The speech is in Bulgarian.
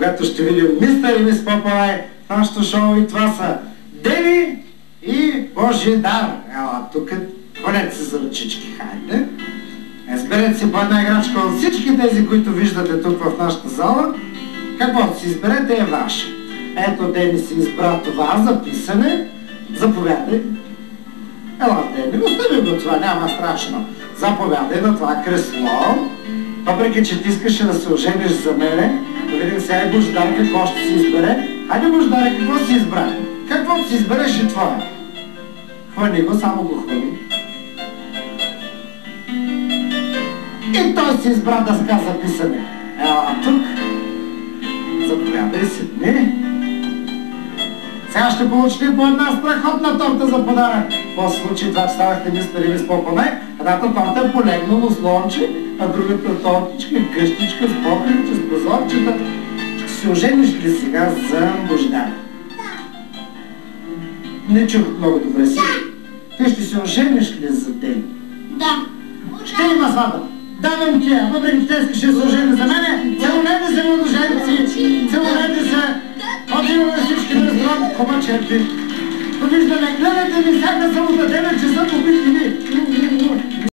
когато ще видим мистер и мис Попълай в нашото шоу, и това са Деви и Божидар. Ела, тук хванете се за ръчички, хайде. Изберете си по една играчка от всички тези, които виждате тук в нашата зала. Каквото си изберете е ваше. Ето, Дени си избра това за писане. Заповядай. Ела, Дени, остави го това, няма страшно. Заповядай на това кресло. Въпреки, че ти искаше да се ожениш за мене, да видим сега и Божидар какво ще си избере. Хайде, Божидар, какво си избра? Каквото си избереш и твое. Хвани го, само го хвани. И той си избра дъска за писане. Ела тук. Заповядай, седни. Сега ще получите по една страхотна торта за подарък. По случай това, че ставахте мистер и мис Попълай, едната торта е полегнало слонче, а другата тортичка, къщичка с покривче, с прозорчета. Ще се ожениш ли сега за Божидар? Не чух много добре си. Ти ще се ожениш ли за Дени? Да. Ще има сватба. Давам ти я, въпреки че искаш да се ожени за мене, целунете се, младоженци, целунете се, отиваме всички да разберат комачерти. Довиждане, гледайте ми всяка събота, 9 часа по битки ви.